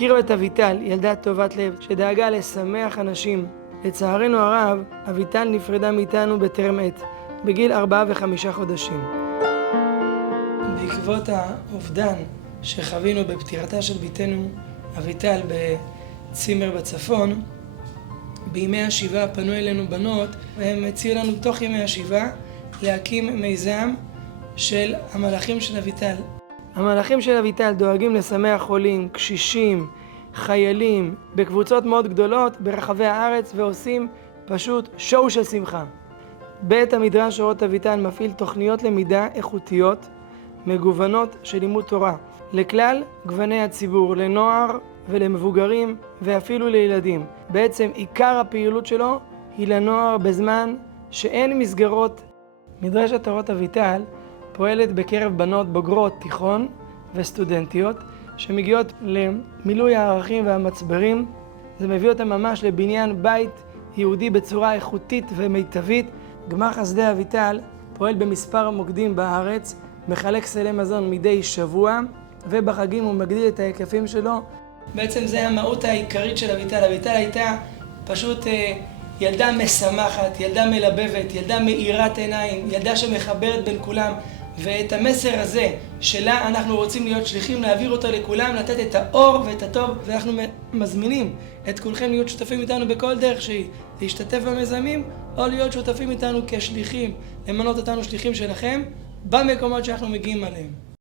הזכירו את אביטל, ילדה טובת לב, שדאגה לשמח אנשים. לצערנו הרב, אביטל נפרדה מאיתנו בטרם עת, בגיל 4 ו5 חודשים. בעקבות האובדן שחווינו בפטירתה של ביתנו אביטל בצימר בצפון, בימי השבעה פנו אלינו בנות, והם הציעו לנו תוך ימי השבעה להקים מיזם של המלאכים של אביטל. המלאכים של אביטל דואגים לשמח חולים, קשישים, חיילים, בקבוצות מאוד גדולות ברחבי הארץ, ועושים פשוט שואו של שמחה. בית המדרש אורות אביטל מפעיל תוכניות למידה איכותיות, מגוונות של לימוד תורה, לכלל גווני הציבור, לנוער ולמבוגרים ואפילו לילדים. בעצם עיקר הפעילות שלו היא לנוער בזמן שאין מסגרות. מדרשת אורות אביטל פועלת בקרב בנות בוגרות תיכון וסטודנטיות שמגיעות למילוי הערכים והמצברים. זה מביא אותם ממש לבניין בית יהודי בצורה איכותית ומיטבית. גמר חסדי אביטל פועל במספר מוקדים בארץ, מחלק סלי מזון מדי שבוע, ובחגים הוא מגדיל את ההיקפים שלו. בעצם זה המהות העיקרית של אביטל. אביטל הייתה פשוט ילדה משמחת, ילדה מלבבת, ילדה מאירת עיניים, ילדה שמחברת בין כולם. ואת המסר הזה שלה אנחנו רוצים להיות שליחים, להעביר אותו לכולם, לתת את האור ואת הטוב, ואנחנו מזמינים את כולכם להיות שותפים איתנו בכל דרך שהיא, להשתתף במיזמים או להיות שותפים איתנו כשליחים, למנות אותנו שליחים שלכם במקומות שאנחנו מגיעים עליהם.